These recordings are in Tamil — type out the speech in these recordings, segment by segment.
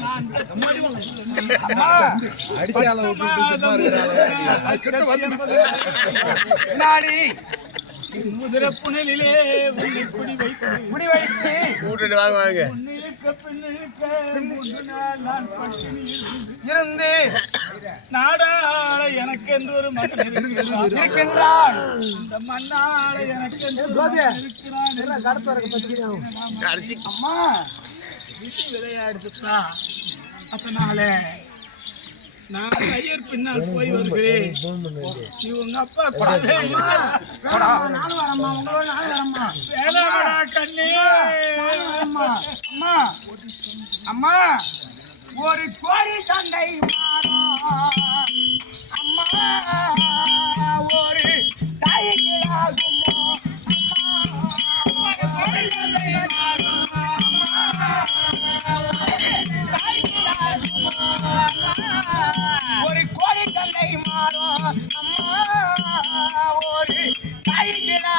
நான் அடிச்சால நாடி. முதிர புனலிலே உன்னை குடி வைத்து முடி வைத்து கூட்டிட்டு வாங்க இருந்து நாடாள எனக்கென்று ஒரு மகன். இருக்கின்றான். இந்த மண்ணாள எனக்கென்று ஒரு மகன் இருக்கிறான். அம்மா. இது விளையாடுதுப்பா. அதனால நான் ஐயர் பின்னால் போய் வருகிறேன். நீ உங்க அப்பா இரு. நானும் வரம்மா உங்களோட நானும் வரம்மா வேணாமடா கண்ணே. அம்மா அம்மா. அம்மா. ஒரு கோழி தண்டை மாறும் அம்மா. தாய்க்கு ஆகுமோ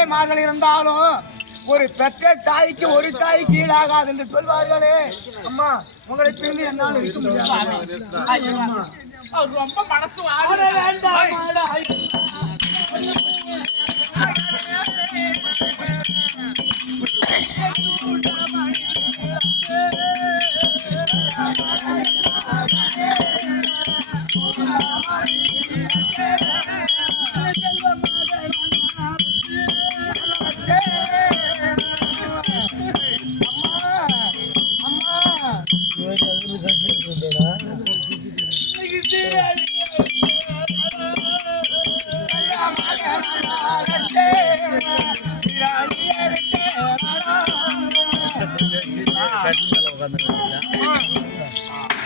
எத்தனையோ சண்டைமார்கள் இருந்தாலும் ஒரு பெற்ற தாய்க்கு ஒரு தாய் கீழாகாது என்று சொல்வார்களே. அம்மா உங்களை பிரிந்து என்னால் இருக்க முடியாது. ரொம்ப மனசு வாழ வேண்டாம்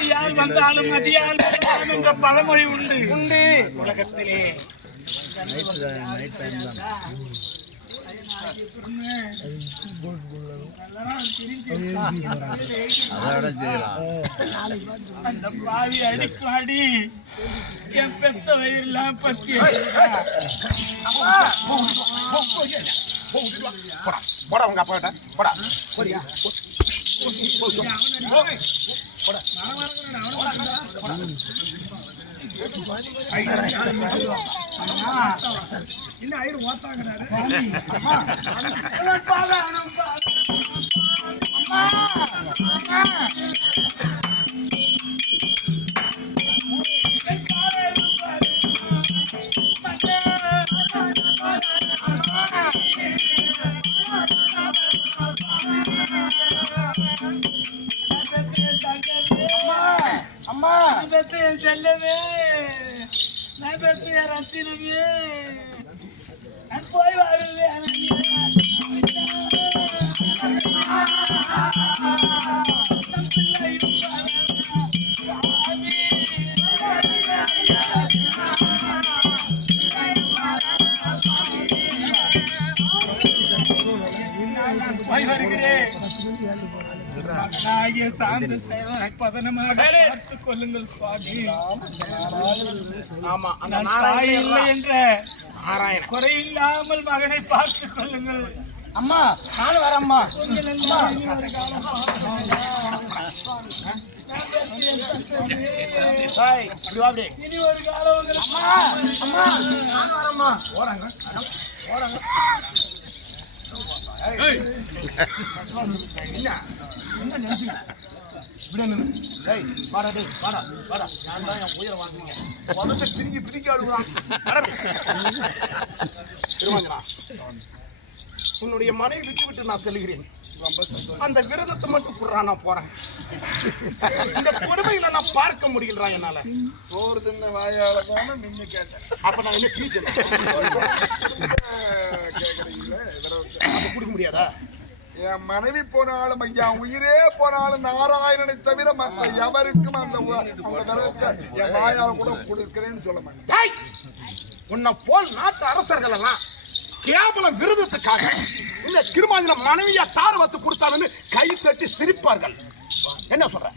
யார் வந்தாலும் மதியால் என்ற பழமொழி உண்டு. உண்டு. உலகத்திலே. அந்த பாவி என் பெத்த வயிறுலாம் பத்தி. போடா உங்க அப்பா இன்னும் ஐயர் ஓத்தாங்கிறாரு அம்மா செல்லவே நான் பெத்த என் ரத்தினமே நான் போய் வரல போய் சாந்த சேவனை பதனமாக பார்த்துக் கொள்ளுங்கள் சுவாமி. ஆமா அந்த நான் தாய் இல்லை என்ற குறையில்லாமல் மகனை பார்த்துக் கொள்ளுங்கள் அம்மா நானும் வரேம்மா நீங்கள் எல்லாம் இனி ஒரு காலம் டேய், இப்படி வா அப்படி. இனி ஒரு காலம் டேய், வாடா டேய், வாடா, வாடா. நான் தான் என் உயிரை. உதட்ட பிரிக்கி பிரிக்கி அழுகுறான். வாடா. திருமஞ்சனா, உன்னுடைய மனைவி விட்டு விட்டு நான் செல்கிறேன் அந்த விரதத்தை மட்டும் புடுறா நான் போறேன் இந்த கொடுமைகளை நான் பார்க்க முடியலடா என்னால சோறு தின்ன வாயால போன நின்னு கேட்டேன் அப்ப நான் என்ன கீச்சேன். அப்ப கொடுக்க முடியாதா என் மனைவி போனாலும் ஐயா உயிரே போனாலும் நாராயணனை தவிர மற்ற எவருக்கும் அந்த அந்த விரதத்தை என் வாயால கூட கொடுக்கிறேன்னு சொல்ல மாட்டேன்! உன்னை போல் நாட்டு அரசர்கள் எல்லாம் கேவலம் விருதத்துக்காக இந்த திருமாதின மனைவியா தாரவத்து கொடுத்தாலுன்னு கை தட்டி சிரிப்பார்கள் என்ன சொல்ற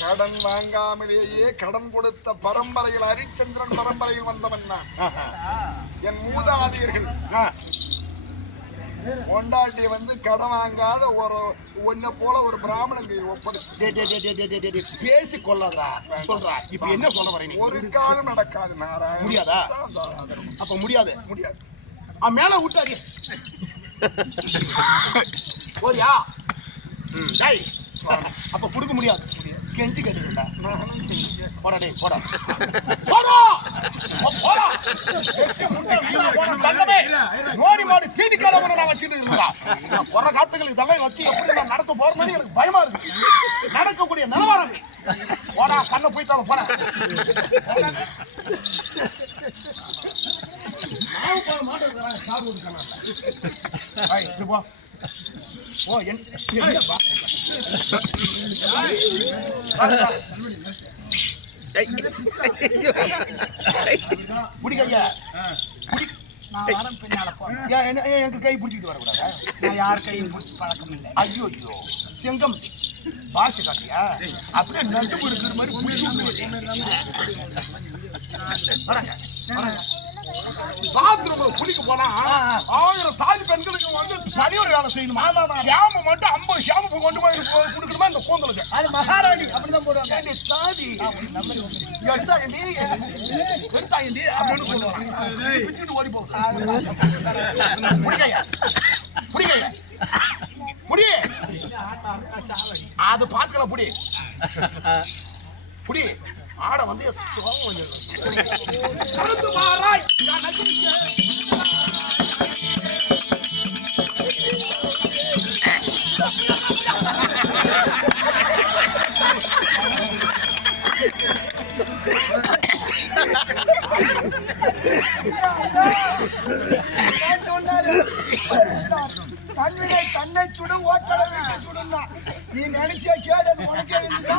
கடன் வாங்காமலேயே கடன் கொடுத்த பரம்பரையில் ஹரிச்சந்திரன் பரம்பரையில் வந்தவன் நான். என் மூதாதையர்கள். கொண்டாட்டி வந்து கடன் வாங்காத ஒரு ஒன்ன போல ஒரு பிராமணன் டேய், பேசி கொள்ளாதடா. சொல்றா. இப்ப என்ன சொல்ல வர நீ? ஒரு காலம் நடக்காது முடியாதா? அப்ப முடியாது. முடியாது. ஆ மேல ம், டேய். அப்ப கொடுக்க முடியாது. கெஞ்சி கேட்டுடா போடா டேய் போடா போடா போடா தங்கமே நோடி மாடு தீனி நான் வச்சுட்டு இருக்கா போற காத்துக்கள் இதெல்லாம் வச்சு எப்படி நான் நடத்த போறேன்னு எனக்கு பயமா இருக்கு நடக்கக்கூடிய நிலவரம். போடா கண்ணை போயிட்டாங்க. மாவு போட மாட்டேங்கிறாங்க சாப்பிட்டு ஏன் என்ன ஏன் எனக்கு கை பிடிச்சிட்டு வரக்கூடாது நான் யார் கையும் பிடிச்சி பழக்கம் இல்லை ஐயோ ஐயோ செங்கம் பாஷை காட்டியா அப்படியே நட்டு இருக்கிற மாதிரி பாத்ரூம்ல குளிக்க போனா ஆயிரம் தாலி பெண்களுக்கு வந்து தனியார் வேலை செய்யணுமா? ஷாம்பு மட்டும் ஐம்பது ஷாம்பு கொண்டு போய் கொடுக்கணுமா இந்த கூந்தலுக்கு? அது மகாராணி அப்படிதான் போடுவாங்க. ஏண்டி தாடி எடுத்தா ஏண்டி? எடுத்தா ஏண்டி? அப்படின்னு சொல்லுவாங்க. ஓடி போகுது. முடிக்கையா முடிக்கையா முடி. அது பார்க்கல புடி புடி ஆட வந்து சுகம் தன்னை சுடு ஓட்டட வீட்டை சுடுன்னா நீ நினைச்சே கேடு உனக்கே இருந்துதா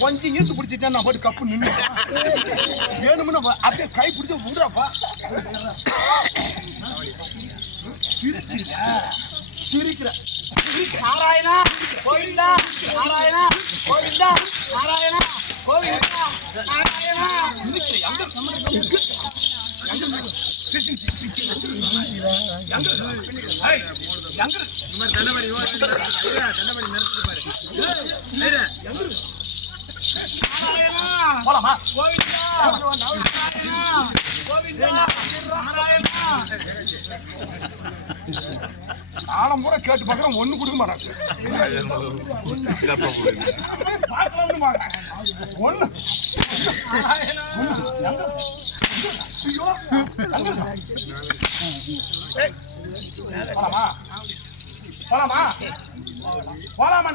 கொஞ்சம் ஈர்த்து பிடிச்சிட்டேன் நான் போட்டு கப்பு நின்று வேணும்னு வா- அப்படியே கை பிடிச்சி விடுறாப்பா சிரிக்கிற சிரிக்கிற நாராயணா கோவிந்தா நாராயணா கோவிந்தா நாராயணா கோவிந்தா நாராயணா எங்க எங்க பிச்சு, போலாமா பூரா கேட்டு பார்க்குறோம் ஒண்ணு கொடுக்க மாட்டாங்க ஒன்று ஐயோ. ஏய், போலாமா போலாமா போலாமா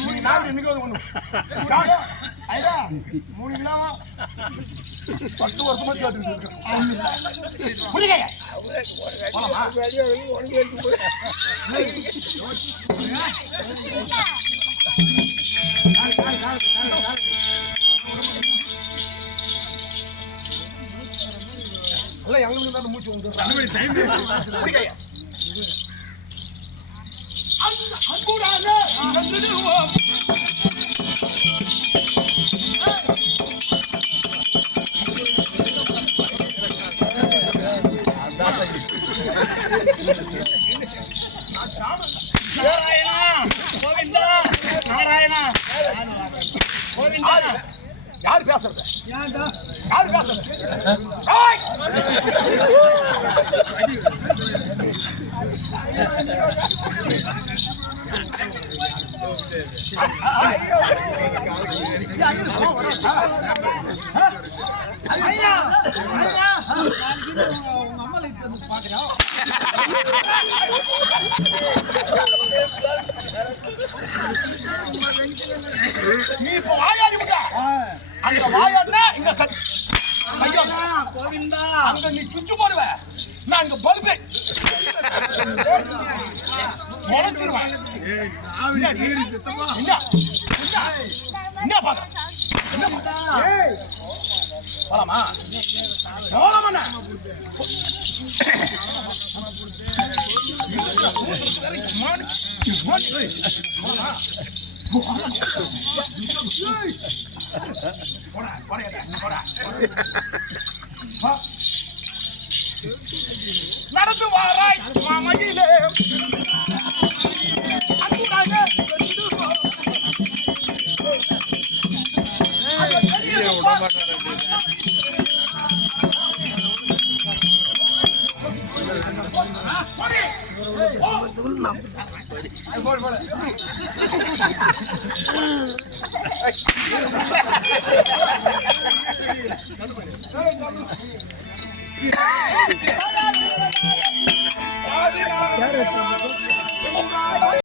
மூணு நாள் இன்னைக்கு சாப்பிடு. ஐயா, மூணு கிலோவா பத்து வருஷமா கேட்டு இருக்கேன். புரியுங்க போலாமா? எல்லாம் எங்களுக்கு தான் மூச்சு வந்து நாராயணா கோவிந்தா நாராயணா. கோவிந்தா. யார் பேசுறது? யார் பேசுறது? உங்க அம்மால இப்ப வந்து நீ இப்ப வாயாடி விட்ட அங்க வாயாடினா இங்க ஐயோ. அங்க நீ சுச்சு போடுவ. நான் இங்க பல்பு. முளைச்சிருவேன். என்ன பாக்க? போலாமா? மானு- போலாமா? நடந்து வாராய். மகிழே உடம்பாட்டாரு யார்